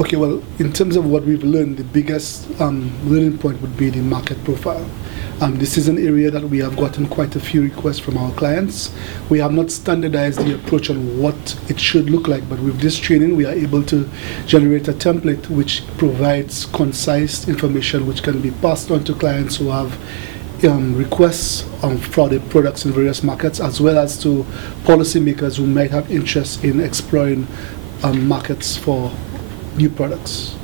Okay, well, in terms of what we've learned, the biggest learning point would be the market profile. This is an area that we have gotten quite a few requests from our clients. We have not standardized the approach on what it should look like, but with this training, we are able to generate a template which provides concise information which can be passed on to clients who have requests for the products in various markets, as well as to policymakers who might have interest in exploring markets for new products.